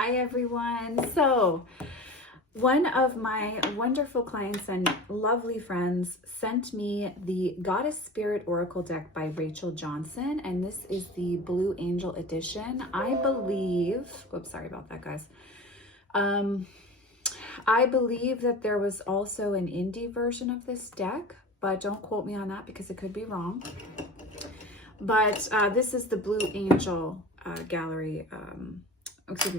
Hi everyone. So one of my wonderful clients and lovely friends sent me the Goddess Spirit Oracle deck by Rachel Johnson, and this is the Blue Angel edition. I believe, whoops, sorry about that guys. I believe that there was also an indie version of this deck, but don't quote me on that because it could be wrong. But this is the Blue Angel Gallery,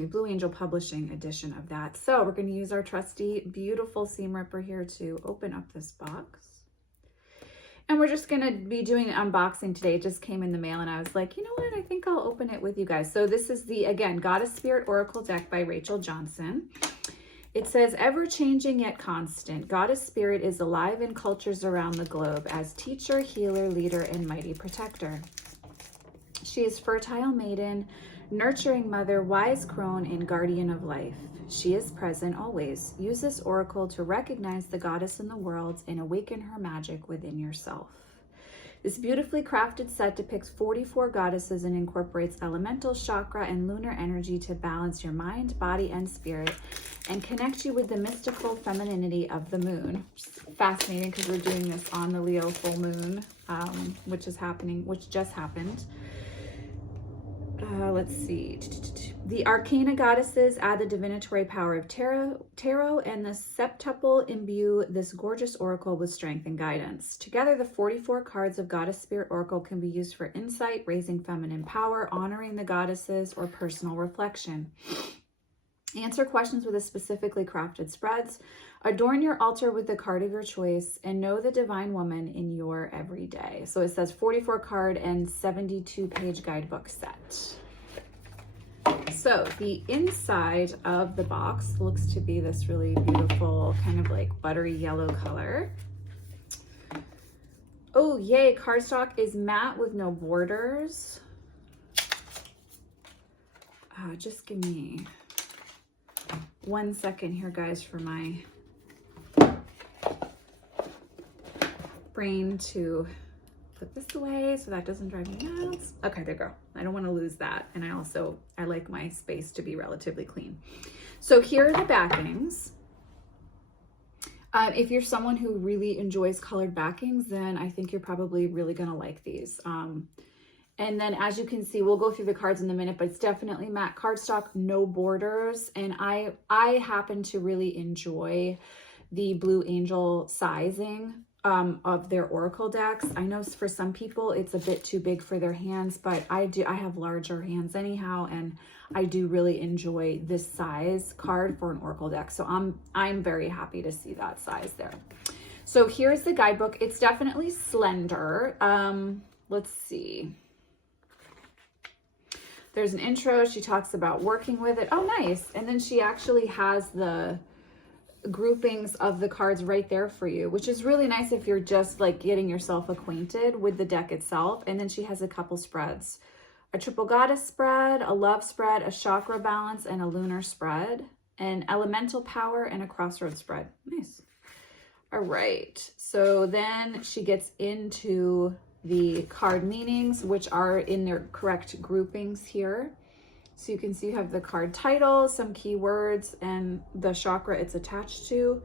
Blue Angel Publishing edition of that. So we're going to use our trusty, beautiful seam ripper here to open up this box. And we're just going to be doing an unboxing today. It just came in the mail and I was like, you know what? I think I'll open it with you guys. So this is the, again, Goddess Spirit Oracle deck by Rachel Johnson. It says, ever-changing yet constant, Goddess Spirit is alive in cultures around the globe as teacher, healer, leader, and mighty protector. She is fertile maiden, nurturing mother, wise crone, and guardian of life. She is present always. Use this oracle to recognize the goddess in the world and awaken her magic within yourself. This beautifully crafted set depicts 44 goddesses and incorporates elemental, chakra, and lunar energy to balance your mind, body, and spirit and connect you with the mystical femininity of the moon. Fascinating because we're doing this on the Leo full moon, which just happened. Let's see. The Arcana goddesses add the divinatory power of tarot, and the septuple imbue this gorgeous oracle with strength and guidance. Together, the 44 cards of Goddess Spirit Oracle can be used for insight, raising feminine power, honoring the goddesses, or personal reflection. Answer questions with a specifically crafted spreads. Adorn your altar with the card of your choice and know the divine woman in your everyday. So it says 44 card and 72 page guidebook set. So the inside of the box looks to be this really beautiful kind of like buttery yellow color. Oh yay, cardstock is matte with no borders. Just give me 1 second here guys for my brain to put this away so that doesn't drive me nuts. Okay, there you go. I don't want to lose that. And I like my space to be relatively clean. So here are the backings. If you're someone who really enjoys colored backings, then I think you're probably really going to like these. And then as you can see, we'll go through the cards in a minute, but it's definitely matte cardstock, no borders. And I happen to really enjoy the Blue Angel sizing of their oracle decks. I know for some people it's a bit too big for their hands, but I have larger hands anyhow, and I do really enjoy this size card for an oracle deck. So I'm very happy to see that size there. So here's the guidebook. It's definitely slender. Let's see. There's an intro. She talks about working with it. Oh, nice. And then she actually has the groupings of the cards right there for you, which is really nice if you're just like getting yourself acquainted with the deck itself. And then she has a couple spreads, a triple goddess spread, a love spread, a chakra balance, and a lunar spread, an elemental power, and a crossroads spread. Nice. All right. So then she gets into the card meanings, which are in their correct groupings here. So you can see you have the card title, some keywords, and the chakra it's attached to,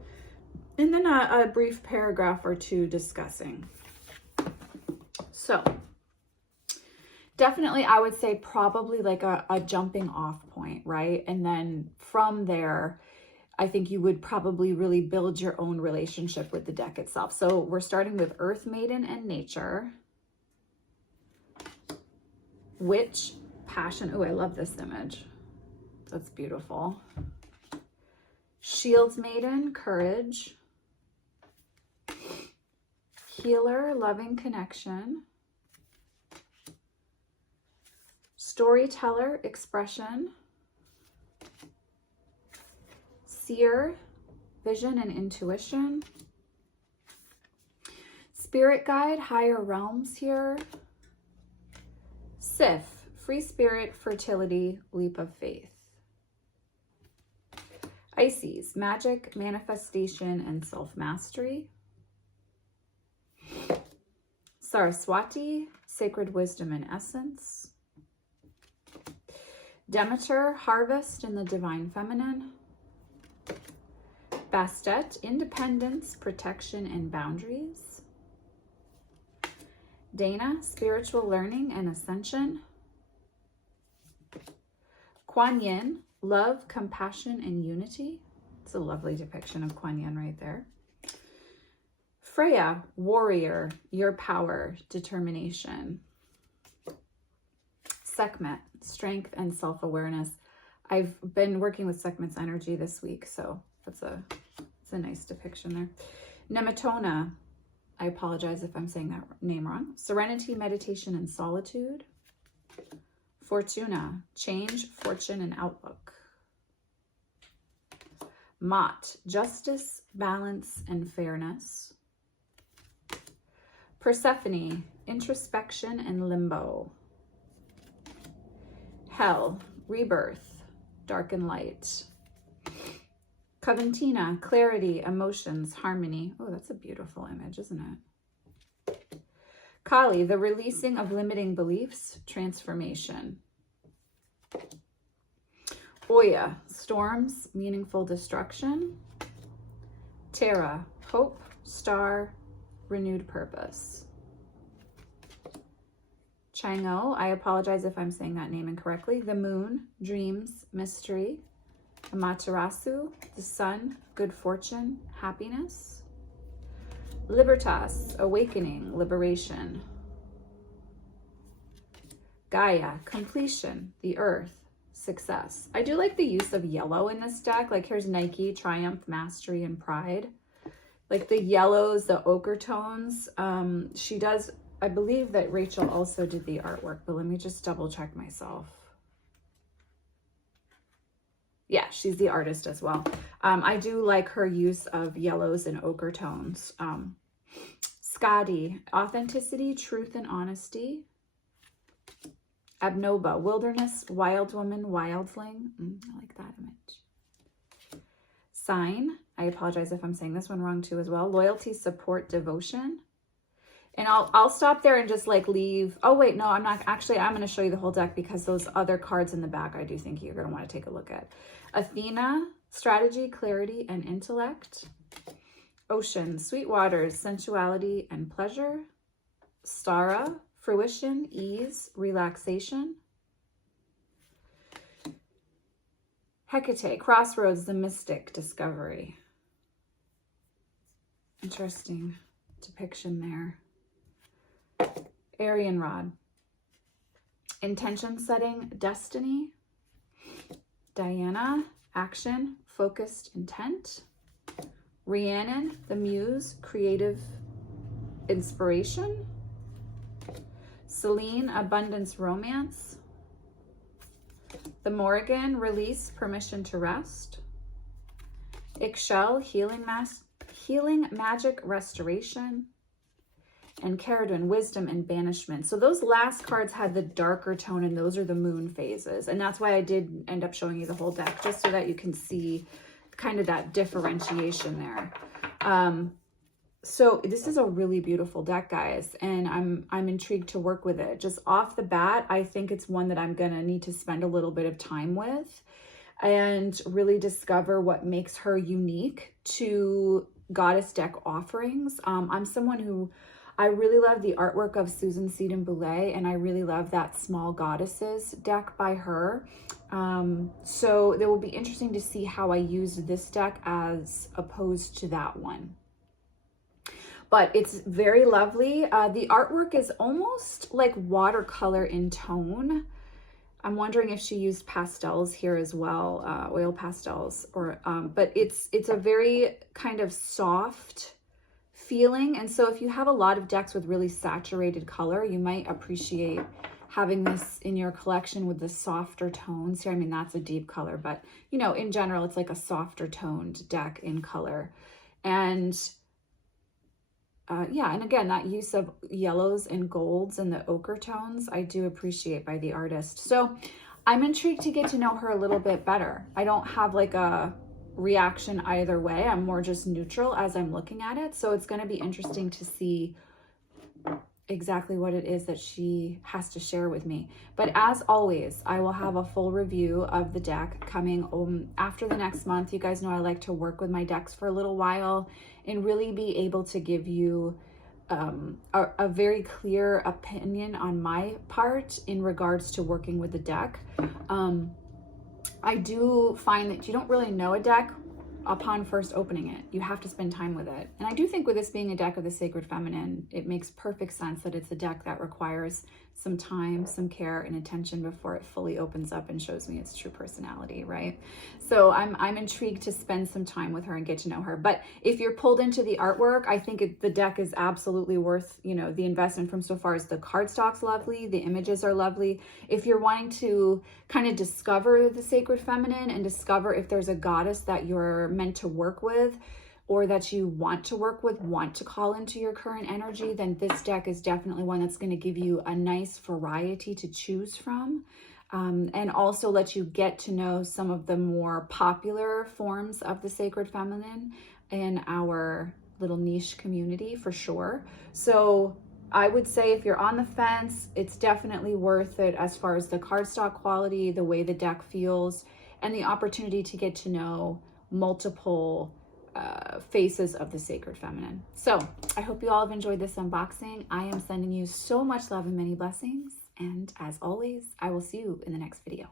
and then a brief paragraph or two discussing. So definitely I would say probably like a jumping off point, right? And then from there, I think you would probably really build your own relationship with the deck itself. So we're starting with Earth Maiden and Nature, Witch, Passion. Oh, I love this image. That's beautiful. Shield Maiden, Courage. Healer, Loving Connection. Storyteller, Expression. Seer, Vision and Intuition. Spirit Guide, Higher Realms here. Sif, Free Spirit, Fertility, Leap of Faith. Isis, Magic, Manifestation, and Self-Mastery. Saraswati, Sacred Wisdom and Essence. Demeter, harvest in the divine feminine. Bastet, independence, protection, and boundaries. Dana, spiritual learning and ascension. Kuan Yin, love, compassion, and unity. It's a lovely depiction of Kuan Yin right there. Freya, warrior, your power, determination. Sekhmet, strength and self-awareness. I've been working with Sekhmet's energy this week, so it's a nice depiction there. Nemetona, I apologize if I'm saying that name wrong. Serenity, meditation, and solitude. Fortuna, change, fortune, and outlook. Mot, justice, balance, and fairness. Persephone, introspection and limbo. Hell, rebirth, dark and light. Coventina, clarity, emotions, harmony. Oh, that's a beautiful image, isn't it? Kali, the releasing of limiting beliefs, transformation. Oya, storms, meaningful destruction. Terra, hope, star, renewed purpose. Chang'o, I apologize if I'm saying that name incorrectly. The moon, dreams, mystery. Amaterasu, the sun, good fortune, happiness. Libertas, awakening, liberation. Gaia, completion, the earth, success. I do like the use of yellow in this deck. Like here's Nike, triumph, mastery, and pride. Like the yellows, the ochre tones. She does, I believe that Rachel also did the artwork, but let me just double check myself. Yeah, she's the artist as well. I do like her use of yellows and ochre tones. Skadi, authenticity, truth, and honesty. Abnoba, wilderness, wild woman, wildling. I like that image. Sign, I apologize if I'm saying this one wrong too as well. Loyalty, support, devotion. And I'll stop there and just like leave. Oh wait, no, I'm not. Actually, I'm going to show you the whole deck because those other cards in the back, I do think you're going to want to take a look at. Athena, strategy, clarity, and intellect. Ocean, sweet waters, sensuality, and pleasure. Stara, fruition, ease, relaxation. Hecate, crossroads, the mystic, discovery. Interesting depiction there. Aryan rod, intention setting, destiny. Diana, action, focused intent. Rhiannon, the muse, creative inspiration. Celine, abundance, romance. The Morrigan, release, permission to rest. Ixchel, healing, magic, restoration. And Caradon, wisdom and banishment. So those last cards had the darker tone, and those are the moon phases. And that's why I did end up showing you the whole deck, just so that you can see kind of that differentiation there. So this is a really beautiful deck, guys, and I'm intrigued to work with it. Just off the bat, I think it's one that I'm gonna need to spend a little bit of time with and really discover what makes her unique to Goddess deck offerings. I'm someone who I really love the artwork of Susan Seedon Boulay, and I really love that Small Goddesses deck by her. So it will be interesting to see how I use this deck as opposed to that one. But it's very lovely. The artwork is almost like watercolor in tone. I'm wondering if she used pastels here as well, oil pastels, or but it's a very kind of soft feeling. And so if you have a lot of decks with really saturated color, you might appreciate having this in your collection with the softer tones here. I mean, that's a deep color, but you know, in general, it's like a softer toned deck in color. And yeah, and again, that use of yellows and golds and the ochre tones, I do appreciate by the artist. So I'm intrigued to get to know her a little bit better. I don't have like a reaction either way. I'm more just neutral as I'm looking at it. So it's going to be interesting to see exactly what it is that she has to share with me. But as always, I will have a full review of the deck coming after the next month. You guys know I like to work with my decks for a little while and really be able to give you a very clear opinion on my part in regards to working with the deck. I do find that you don't really know a deck upon first opening it. You have to spend time with it. And I do think with this being a deck of the Sacred Feminine, it makes perfect sense that it's a deck that requires some time, some care, and attention before it fully opens up and shows me its true personality, right? So I'm intrigued to spend some time with her and get to know her. But if you're pulled into the artwork, I think the deck is absolutely worth, you know, the investment from so far as the cardstock's lovely, the images are lovely. If you're wanting to kind of discover the Sacred Feminine and discover if there's a goddess that you're meant to work with, or that you want to work with, want to call into your current energy, then this deck is definitely one that's going to give you a nice variety to choose from, and also let you get to know some of the more popular forms of the Sacred Feminine in our little niche community for sure. So I would say if you're on the fence, it's definitely worth it as far as the cardstock quality, the way the deck feels, and the opportunity to get to know multiple faces of the Sacred Feminine. So I hope you all have enjoyed this unboxing. I am sending you so much love and many blessings. And as always, I will see you in the next video.